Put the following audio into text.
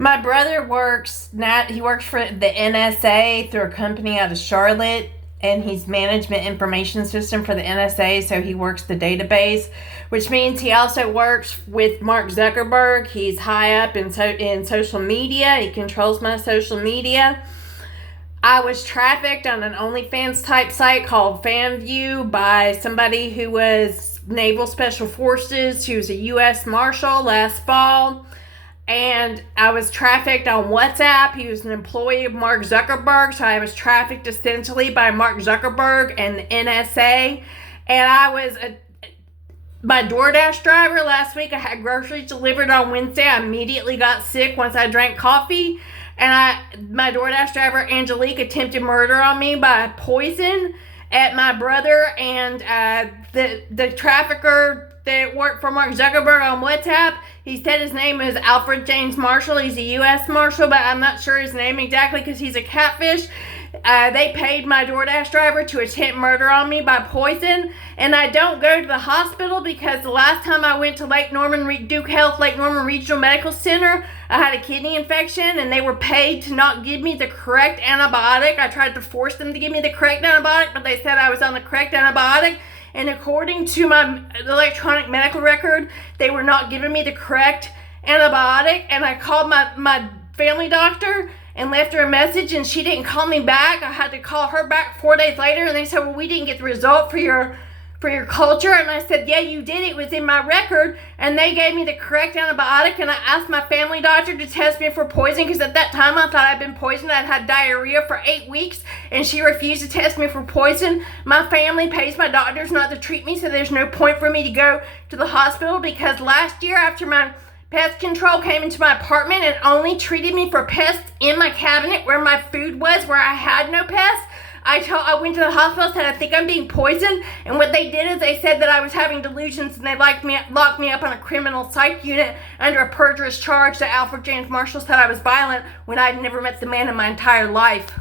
My brother he works for the NSA through a company out of Charlotte, and he's management information system for the NSA, so he works the database, which means he also works with Mark Zuckerberg. He's high up in social media. He controls my social media. I was trafficked on an OnlyFans type site called FanView by somebody who was Naval Special Forces, who was a U.S. Marshal last fall. And I was trafficked on WhatsApp. He was an employee of Mark Zuckerberg, so I was trafficked essentially by Mark Zuckerberg and the NSA. And my DoorDash driver last week. I had groceries delivered on Wednesday. I immediately got sick once I drank coffee. And my DoorDash driver, Angelique, attempted murder on me by poison at my brother and the trafficker that worked for Mark Zuckerberg on WhatsApp. He said his name is Alfred James Marshall. He's a U.S. Marshal, but I'm not sure his name exactly because he's a catfish. They paid my DoorDash driver to attempt murder on me by poison, and I don't go to the hospital because the last time I went to Duke Health Lake Norman Regional Medical Center, I had a kidney infection, and they were paid to not give me the correct antibiotic. I tried to force them to give me the correct antibiotic, but they said I was on the correct antibiotic. And according to my electronic medical record, they were not giving me the correct antibiotic. And I called my family doctor and left her a message, and she didn't call me back. I had to call her back 4 days later, and they said, well, we didn't get the result for your culture. And I said, yeah, you did. It was in my record. And they gave me the correct antibiotic, and I asked my family doctor to test me for poison because at that time I thought I'd been poisoned. I'd had diarrhea for 8 weeks, and she refused to test me for poison. My family pays my doctors not to treat me, so there's no point for me to go to the hospital because last year after my pest control came into my apartment and only treated me for pests in my cabinet where my food was, where I had no pests. I went to the hospital, said I think I'm being poisoned, and what they did is they said that I was having delusions, and they locked me up on a criminal psych unit under a perjurious charge that Alfred James Marshall said I was violent when I'd never met the man in my entire life.